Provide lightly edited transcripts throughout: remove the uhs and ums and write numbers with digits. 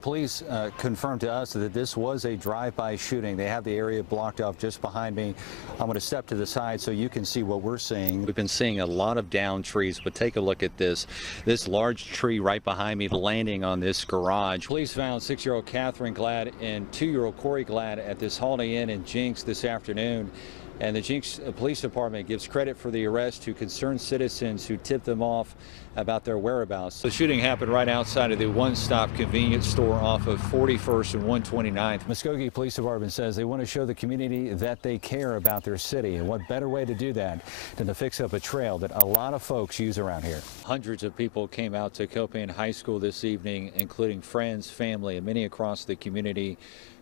Police confirmed to us that this was a drive-by shooting. They have the area blocked off just behind me. I'm going to step to the side so you can see what we're seeing. We've been seeing a lot of downed trees, but take a look at this. This large tree right behind me landing on this garage. Police found 6-year-old Catherine Glad and 2-year-old Corey Glad at this Holiday Inn in Jinx this afternoon. And the Jinx Police Department gives credit for the arrest to concerned citizens who tipped them off about their whereabouts. The shooting happened right outside of the one-stop convenience store off of 41st and 129th. Muskogee Police Department says they want to show the community that they care about their city. And what better way to do that than to fix up a trail that a lot of folks use around here. Hundreds of people came out to Copan High School this evening, including friends, family, and many across the community,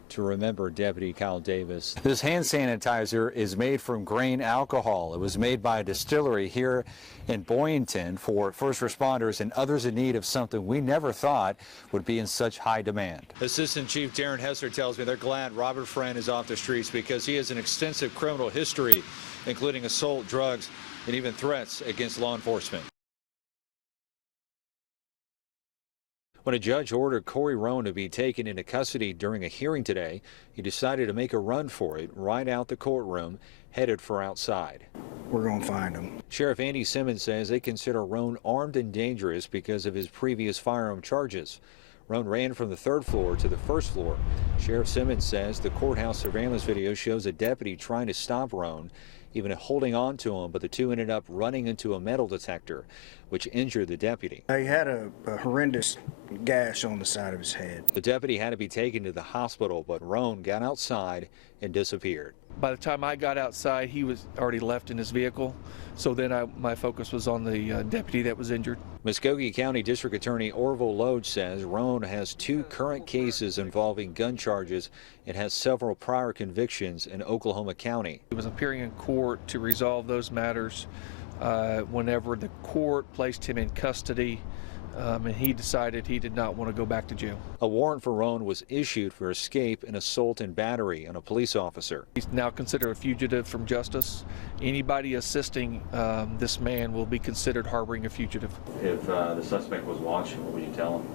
to remember Deputy Kyle Davis. This hand sanitizer is made from grain alcohol. It was made by a distillery here in Boynton for first responders and others in need of something we never thought would be in such high demand. Assistant Chief Darren Hesser tells me they're glad Robert Friend is off the streets because he has an extensive criminal history, including assault, drugs, and even threats against law enforcement. When a judge ordered Corey Roan to be taken into custody during a hearing today, he decided to make a run for it right out the courtroom, headed for outside. We're going to find him. Sheriff Andy Simmons says they consider Roan armed and dangerous because of his previous firearm charges. Roan ran from the 3rd floor to the 1st floor. Sheriff Simmons says the courthouse surveillance video shows a deputy trying to stop Roan, even holding on to him, but the two ended up running into a metal detector, which injured the deputy. He had a horrendous gash on the side of his head. The deputy had to be taken to the hospital, but Roan got outside and disappeared. By the time I got outside, he was already left in his vehicle, so then my focus was on the deputy that was injured. Muskogee County District Attorney Orville Loge says Roan has 2 current cases involving gun charges and has several prior convictions in Oklahoma County. He was appearing in court to resolve those matters whenever the court placed him in custody, and he decided he did not want to go back to jail. A warrant for Roan was issued for escape and assault and battery on a police officer. He's now considered a fugitive from justice. Anybody assisting this man will be considered harboring a fugitive. If the suspect was watching, what would you tell him?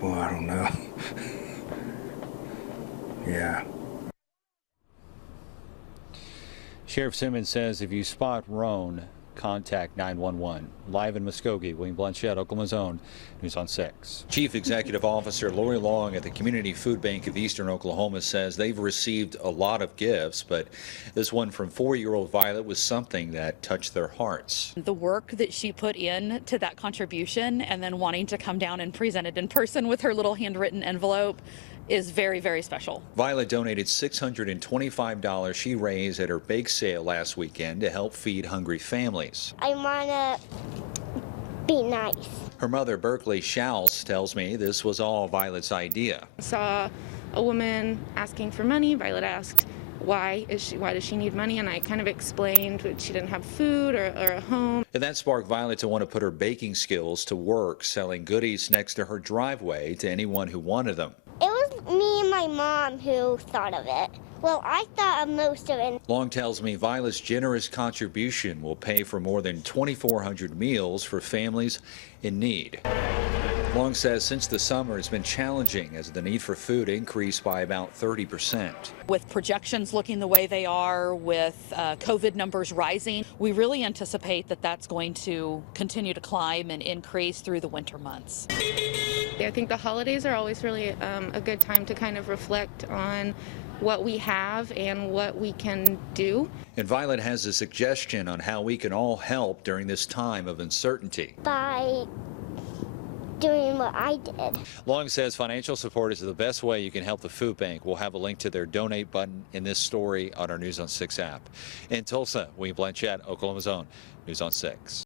Well, I don't know. Yeah. Sheriff Simmons says if you spot Roan, contact 911. Live in Muskogee, William Blanchett, Oklahoma's Own, News on 6. Chief Executive Officer Lori Long at the Community Food Bank of Eastern Oklahoma says they've received a lot of gifts, but this one from 4-year-old Violet was something that touched their hearts. The work that she put in to that contribution and then wanting to come down and present it in person with her little handwritten envelope is very, very special. Violet donated $625 she raised at her bake sale last weekend to help feed hungry families. I want to be nice. Her mother, Berkeley Schaus, tells me this was all Violet's idea. I saw a woman asking for money. Violet asked, why does she need money? And I kind of explained that she didn't have food or a home. And that sparked Violet to want to put her baking skills to work, selling goodies next to her driveway to anyone who wanted them. It was me and my mom who thought of it. Well, I thought of most of it. Long tells me Violet's generous contribution will pay for more than 2,400 meals for families in need. Long says since the summer it's been challenging as the need for food increased by about 30%. With projections looking the way they are, with COVID numbers rising, we really anticipate that that's going to continue to climb and increase through the winter months. I think the holidays are always really a good time to kind of reflect on what we have and what we can do. And Violet has a suggestion on how we can all help during this time of uncertainty. By doing what I did. Long says financial support is the best way you can help the food bank. We'll have a link to their donate button in this story on our News on 6 app. In Tulsa, William Blanchett, Oklahoma's Own, News on 6.